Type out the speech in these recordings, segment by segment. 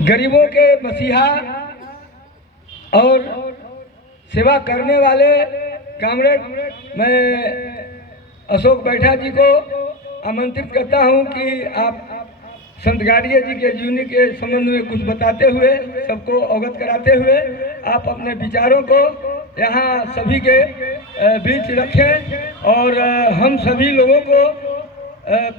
गरीबों के मसीहा और सेवा करने वाले कामरेड मैं अशोक बैठा जी को आमंत्रित करता हूं कि आप संत गाड़िया जी के जीवनी के संबंध में कुछ बताते हुए, सबको अवगत कराते हुए आप अपने विचारों को यहाँ सभी के बीच रखें और हम सभी लोगों को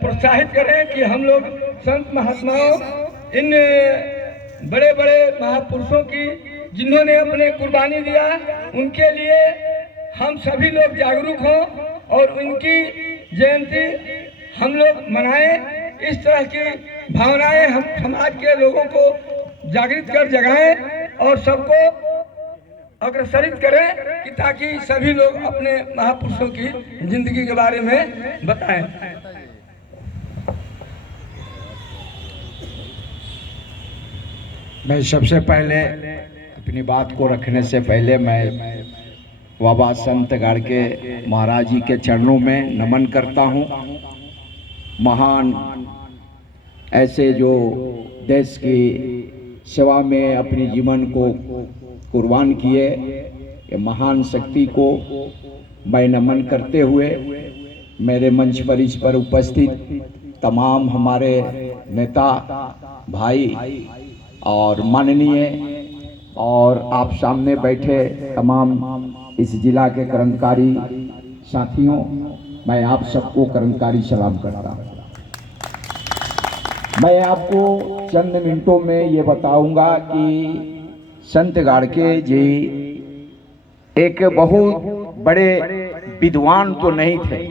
प्रोत्साहित करें कि हम लोग संत महात्माओं, इन बड़े बड़े महापुरुषों की जिन्होंने अपने कुर्बानी दिया, उनके लिए हम सभी लोग जागरूक हों और उनकी जयंती हम लोग मनाएं। इस तरह की भावनाएं हम समाज के लोगों को जागृत कर जगाएं और सबको अग्रसरित करें कि ताकि सभी लोग अपने महापुरुषों की जिंदगी के बारे में बताएं। मैं सबसे पहले अपनी बात को रखने से पहले मैं बाबा संत गाड़के महाराज जी के चरणों में नमन करता हूँ। महान ऐसे जो देश की सेवा में अपने जीवन को कुर्बान किए, ये महान शक्ति को मैं नमन करते हुए मेरे मंच पर इस पर उपस्थित तमाम हमारे नेता भाई और माननीय और आप सामने बैठे तमाम इस जिला के कर्मकारी साथियों, मैं आप सबको कर्मकारी सलाम करता हूँ। मैं आपको चंद मिनटों में ये बताऊंगा कि संत गाड़के जी एक बहुत बड़े विद्वान तो नहीं थे,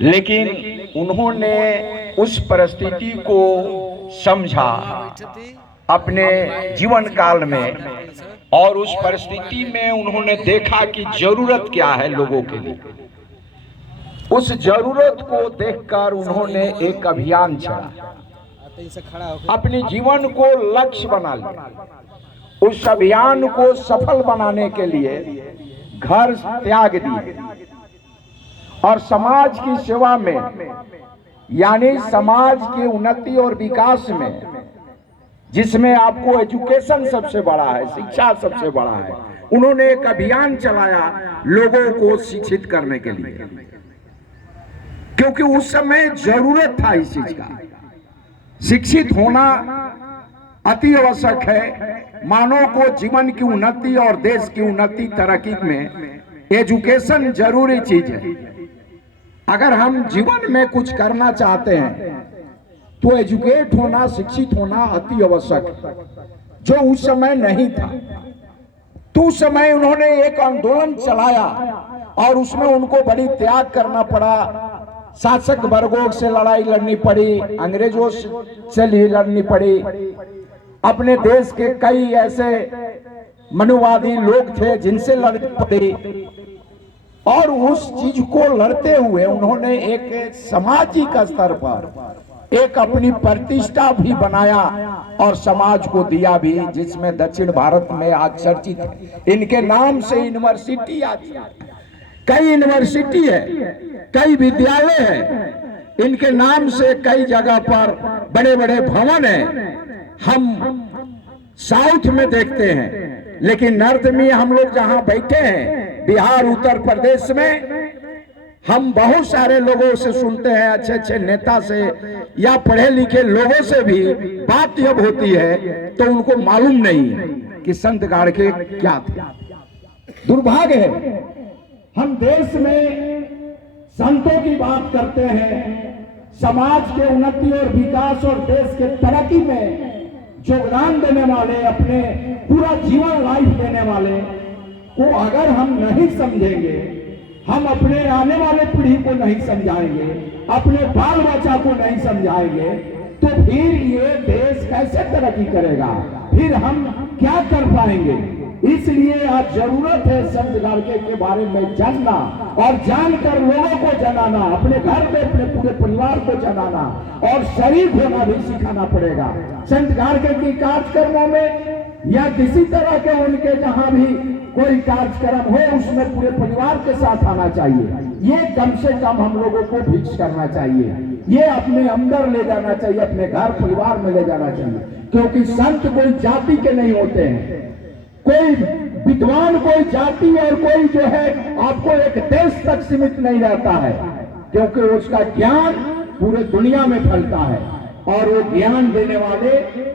लेकिन उन्होंने उस परिस्थिति को समझा अपने जीवन काल में और उस परिस्थिति में उन्होंने देखा कि जरूरत क्या है लोगों के लिए। उस जरूरत को देखकर उन्होंने एक अभियान चला, अपने जीवन को लक्ष्य बना लिया। उस अभियान को सफल बनाने के लिए घर त्याग दिए और समाज की सेवा में, यानी समाज की उन्नति और विकास में, जिसमें आपको एजुकेशन सबसे बड़ा है, शिक्षा सबसे बड़ा है, उन्होंने एक अभियान चलाया लोगों को शिक्षित करने के लिए, क्योंकि उस समय जरूरत था इस चीज का। शिक्षित होना अति आवश्यक है। मानव को जीवन की उन्नति और देश की उन्नति तरक्की में एजुकेशन जरूरी चीज है। अगर हम जीवन में कुछ करना चाहते हैं तो एजुकेट होना, शिक्षित होना अति आवश्यक है, जो उस समय नहीं था। तो उस समय उन्होंने एक आंदोलन चलाया और उसमें उनको बड़ी त्याग करना पड़ा। शासक वर्गों से लड़ाई लड़नी पड़ी, अंग्रेजों से लड़नी पड़ी। अपने देश के कई ऐसे मनुवादी लोग थे जिनसे लड़नी पड़ी और उस चीज को लड़ते हुए उन्होंने एक सामाजिक स्तर पर एक अपनी प्रतिष्ठा भी बनाया और समाज को दिया भी, जिसमें दक्षिण भारत में आज चर्चित है। इनके नाम से यूनिवर्सिटी आती है, कई यूनिवर्सिटी है, कई विद्यालय है, इनके नाम से कई जगह पर बड़े बड़े भवन हैं। हम साउथ में देखते हैं, लेकिन नॉर्थ में हम लोग जहां बैठे हैं, बिहार, उत्तर प्रदेश में, हम बहुत सारे लोगों से सुनते हैं, अच्छे अच्छे नेता से या पढ़े लिखे लोगों से भी बात जब होती है तो उनको मालूम नहीं कि संत गाड़के क्या थे। दुर्भाग्य है, हम देश में संतों की बात करते हैं, समाज के उन्नति और विकास और देश के तरक्की में योगदान देने वाले, अपने पूरा जीवन लाइफ देने वाले को अगर हम नहीं समझेंगे, हम अपने आने वाले पीढ़ी को नहीं समझाएंगे, अपने बाल बच्चा को नहीं समझाएंगे, तो फिर ये देश कैसे तरक्की करेगा, फिर हम क्या कर पाएंगे। इसलिए आज जरूरत है संत गाड़के के बारे में जानना और जानकर लोगों को जनाना, अपने घर में अपने पूरे परिवार को जनाना और शरीक होना भी सिखाना पड़ेगा। संत गाड़के की कार्यक्रमों में या किसी तरह के उनके जहां भी कोई कार्यक्रम हो, उसमें पूरे परिवार के साथ आना चाहिए। ये कम से कम हम लोगों को फिक्स करना चाहिए। ये अपने अंदर ले जाना चाहिए, अपने घर परिवार में ले जाना चाहिए। क्योंकि संत कोई जाति के नहीं होते हैं, कोई विद्वान कोई जाति और कोई जो है आपको एक देश तक सीमित नहीं रहता है, क्योंकि उसका ज्ञान पूरे दुनिया में फैलता है। और वो ज्ञान देने वाले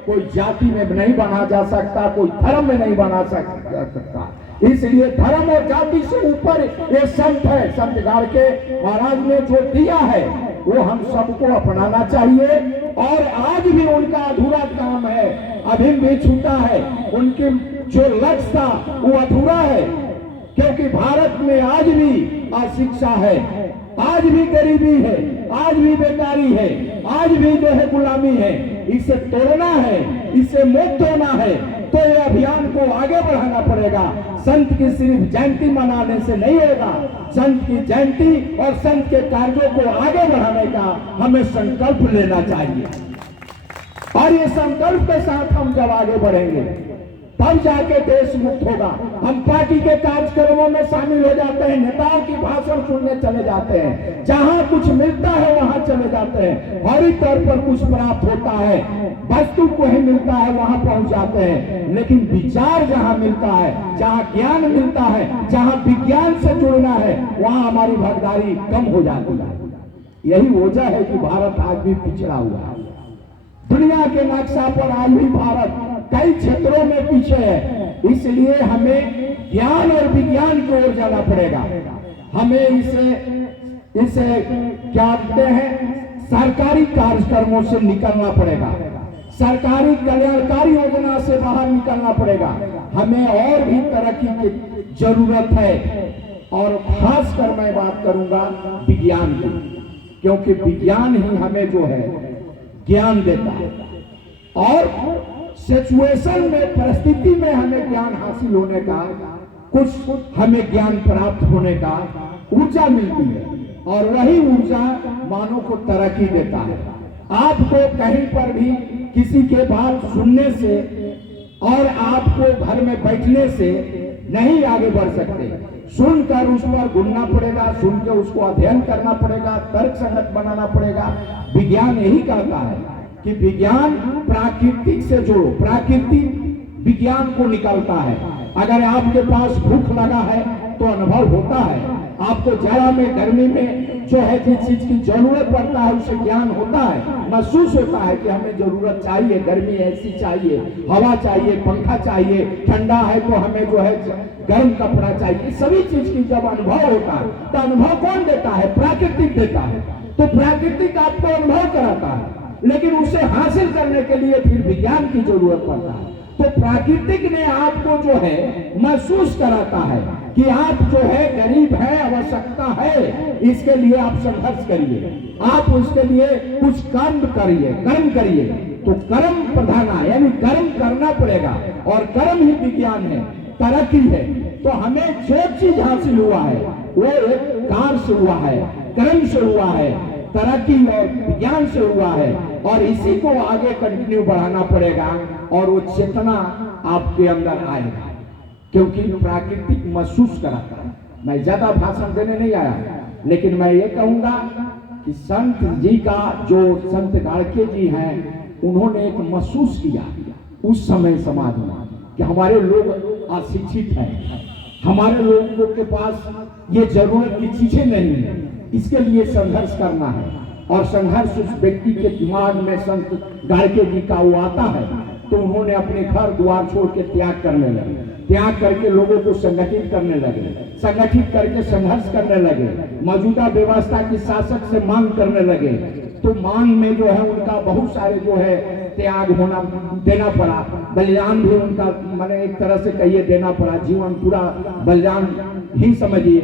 कोई जाति में नहीं बना जा सकता, कोई धर्म में नहीं बना सकता। इसलिए धर्म और जाति से ऊपर ये संत है। संत गाड़के महाराज ने जो दिया है वो हम सबको अपनाना चाहिए। और आज भी उनका अधूरा काम है, अभी भी छूटा है, उनके जो लक्ष्य था वो अधूरा है। क्योंकि भारत में आज भी अशिक्षा है, आज भी गरीबी है, आज भी बेकारी है, आज भी जो है गुलामी है। इसे तोड़ना है, इसे मुक्त होना है, तो ये अभियान को आगे बढ़ाना पड़ेगा। संत की सिर्फ जयंती मनाने से नहीं होगा, संत की जयंती और संत के कार्यों को आगे बढ़ाने का हमें संकल्प लेना चाहिए। और ये संकल्प के साथ हम जब आगे बढ़ेंगे तब जाके देश मुक्त होगा। हम पार्टी के कार्यक्रमों में शामिल हो जाते हैं, नेताओं की भाषण सुनने चले जाते हैं, जहां कुछ मिलता है वहां चले जाते हैं, फौरी तौर पर कुछ प्राप्त होता है, वस्तु को ही मिलता है वहां पहुंच जाते हैं। लेकिन विचार जहां मिलता है, जहां ज्ञान मिलता है, जहां विज्ञान से जुड़ना है, वहां हमारी भागीदारी कम हो जाती है। यही वजह है कि भारत आज भी पिछड़ा हुआ है। दुनिया के नक्शा पर आज भी भारत कई क्षेत्रों में पीछे है। इसलिए हमें ज्ञान और विज्ञान की ओर जाना पड़ेगा। हमें इसे क्या कहते हैं, सरकारी कार्यक्रमों से निकलना पड़ेगा, सरकारी कल्याणकारी योजना से बाहर निकलना पड़ेगा। हमें और भी तरक्की की जरूरत है। और खासकर मैं बात करूंगा विज्ञान की, क्योंकि विज्ञान ही हमें जो है ज्ञान देता है। और सिचुएशन में, परिस्थिति में हमें ज्ञान हासिल होने का, कुछ हमें ज्ञान प्राप्त होने का ऊर्जा मिलती है। और वही ऊर्जा मानव को तरक्की देता है। आपको कहीं पर भी किसी के बात सुनने से और आपको घर में बैठने से नहीं आगे बढ़ सकते। सुनकर उस पर घूमना पड़ेगा, सुनकर उसको अध्ययन करना पड़ेगा, तर्क संगत बनाना पड़ेगा। विज्ञान यही कहता है कि विज्ञान प्राकृतिक से जोड़ो, प्राकृतिक विज्ञान को निकालता है। अगर आपके पास भूख लगा है तो अनुभव होता है, आपको जाड़ा में गर्मी में जो है जिस चीज की जरूरत पड़ता है उसे ज्ञान होता है, महसूस होता है कि हमें जरूरत चाहिए, गर्मी ऐसी चाहिए, हवा चाहिए, पंखा चाहिए, ठंडा है तो हमें जो है गर्म कपड़ा चाहिए। सभी चीज की जब अनुभव होता है तो अनुभव कौन देता है? प्राकृतिक देता है। तो प्राकृतिक आपको अनुभव कराता है, लेकिन उसे हासिल करने के लिए फिर विज्ञान की जरूरत पड़ता है। तो प्राकृतिक ने आपको जो है महसूस कराता है कि आप जो है गरीब है, आवश्यकता है, इसके लिए आप संघर्ष करिए, आप उसके लिए कुछ कर्म करिए। तो कर्म प्रधान है, यानी कर्म करना पड़ेगा। और कर्म ही विज्ञान है, तरक्की है। तो हमें जो चीज हासिल हुआ है वो एक कार्य से हुआ है, कर्म से हुआ है, तरक्की और विज्ञान से हुआ है। और इसी को आगे कंटिन्यू बढ़ाना पड़ेगा और वो चेतना आपके अंदर आएगा, क्योंकि प्राकृतिक महसूस कराता है। मैं ज्यादा भाषण देने नहीं आया, लेकिन मैं ये कहूंगा कि संत जी का, जो संत गाड़के जी हैं, उन्होंने एक महसूस किया उस समय समाज में कि हमारे लोग अशिक्षित हैं, हमारे लोगों के पास ये जरूरत की चीजें नहीं है, इसके लिए संघर्ष करना है। और संघर्ष उस व्यक्ति के दिमाग में संत गाड़के जी का वो आता है, तो उन्होंने अपने घर द्वार छोड़ के त्याग करने लगे, त्याग करके लोगों को संगठित करने लगे, संगठित करके संघर्ष करने लगे, मौजूदा व्यवस्था की शासक से मांग करने लगे। तो मांग में जो है उनका बहुत सारे जो है त्याग देना पड़ा, बलिदान भी उनका मैंने एक तरह से कहिए देना पड़ा। जीवन पूरा बलिदान ही समझिए,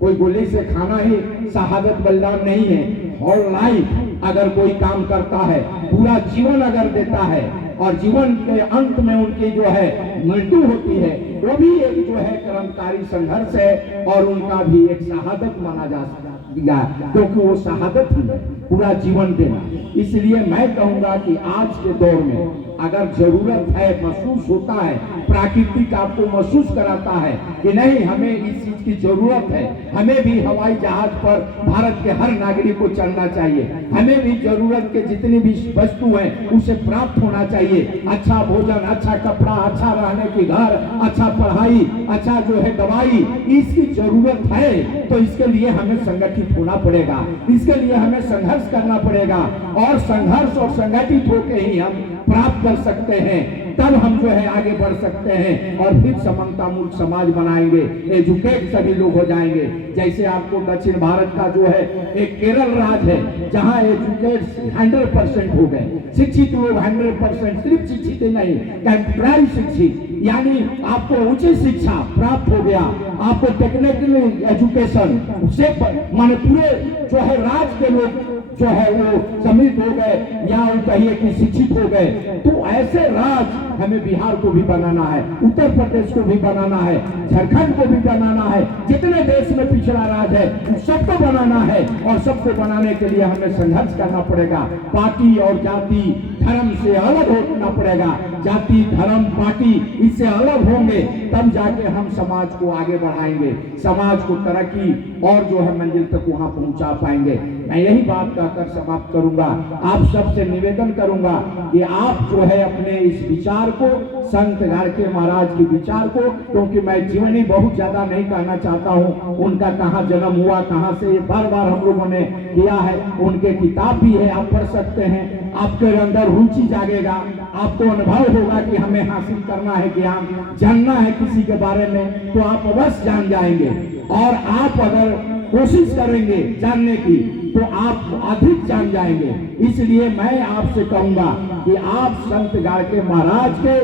कोई गोली से खाना ही शहादत बलिदान नहीं है। और लाइफ अगर कोई काम करता है, पूरा जीवन अगर देता है और जीवन के अंत में उनकी जो है मृत्यु होती है, वो भी एक जो है कर्मकारी संघर्ष है और उनका भी एक शहादत माना जा सकता है, क्योंकि वो शहादत ही है। पूरा जीवन देना। इसलिए मैं कहूंगा कि आज के दौर में अगर जरूरत है, महसूस होता है, प्राकृतिक आपको महसूस कराता है कि नहीं हमें इस चीज की जरूरत है, हमें भी हवाई जहाज पर भारत के हर नागरिक को चलना चाहिए, हमें भी जरूरत के जितनी भी वस्तु हैं उसे प्राप्त होना चाहिए, अच्छा भोजन, अच्छा कपड़ा, अच्छा रहने की घर, अच्छा पढ़ाई, अच्छा जो है दवाई, इसकी जरूरत है तो इसके लिए हमें संगठित होना पड़ेगा, इसके लिए हमें संघर्ष करना पड़ेगा और संघर्ष और संगठित होकर ही हम प्राप्त कर सकते हैं, तब हम जो है आगे बढ़ सकते हैं और फिर समानता मूलक समाज बनाएंगे, एजुकेट सभी लोग हो जाएंगे। जैसे आपको दक्षिण भारत का जो है एक केरल राज्य है जहां एजुकेट 100% हो गए, शिक्षित लोग 100%, सिर्फ शिक्षित नहीं, कंप्यूटराइज शिक्षित, यानी आपको उच्च शिक्षा प्राप्त हो गया, आपको टेक्निकल एजुकेशन से माने पूरे जो है राज्य के लोग जो है वो समृद्ध हो गए या कहिए कि शिक्षित हो गए। तो ऐसे राज्य हमें बिहार को भी बनाना है, उत्तर प्रदेश को भी बनाना है, झारखंड को भी बनाना है, जितने देश में पिछड़ा राज्य है सबको बनाना है और सबको बनाने के लिए हमें संघर्ष करना पड़ेगा। पार्टी और जाति धर्म से अलग होना पड़ेगा, जाति धर्म पार्टी इससे अलग होंगे तब जाके हम समाज को आगे बढ़ाएंगे, समाज को तरक्की और जो है मंजिल तक वहां पहुंचा पाएंगे। मैं यही बात कहकर समाप्त करूंगा। आप सबसे निवेदन करूंगा कि आप जो है अपने इस विचार को, संत गाड़गे महाराज के विचार को, क्योंकि मैं जीवनी बहुत ज्यादा नहीं कहना चाहता हूं, उनका कहाँ जन्म हुआ, कहाँ से, बार बार हम लोगों ने किया है, उनके किताब भी है, आप पढ़ सकते हैं, आपके अंदर रुचि जागेगा, आपको अनुभव होगा कि हमें हासिल करना है ज्ञान, जानना है किसी के बारे में, तो आप अवश्य जान जाएंगे और आप अगर कोशिश करेंगे जानने की तो आप अधिक जान जाएंगे। इसलिए मैं आपसे कहूंगा कि आप संत गाड़गे महाराज के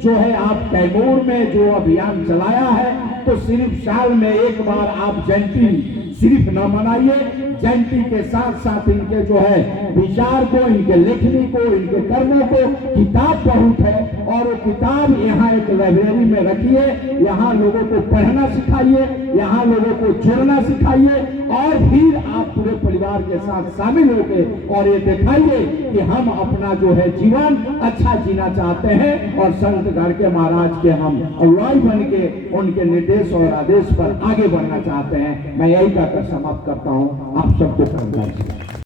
जो है आप कैमूर में जो अभियान चलाया है तो सिर्फ साल में एक बार आप जयंती सिर्फ न मनाइए, जयंती के साथ साथ इनके जो है विचार को, इनके लेखनी को, इनके कर्मों को, किताब बहुत है और वो किताब यहाँ एक लाइब्रेरी में रखिए, यहाँ लोगों को पढ़ना सिखाइए, यहाँ लोगों को जोड़ना सिखाइए और फिर आप पूरे परिवार के साथ शामिल होकर और ये दिखाइए कि हम अपना जो है जीवन अच्छा जीना चाहते हैं और संत गाड़गे महाराज के हम अनुयायी बन के उनके निर्देश और आदेश पर आगे बढ़ना चाहते हैं। मैं यही कहकर समाप्त करता हूँ। आप सबको प्रणाम।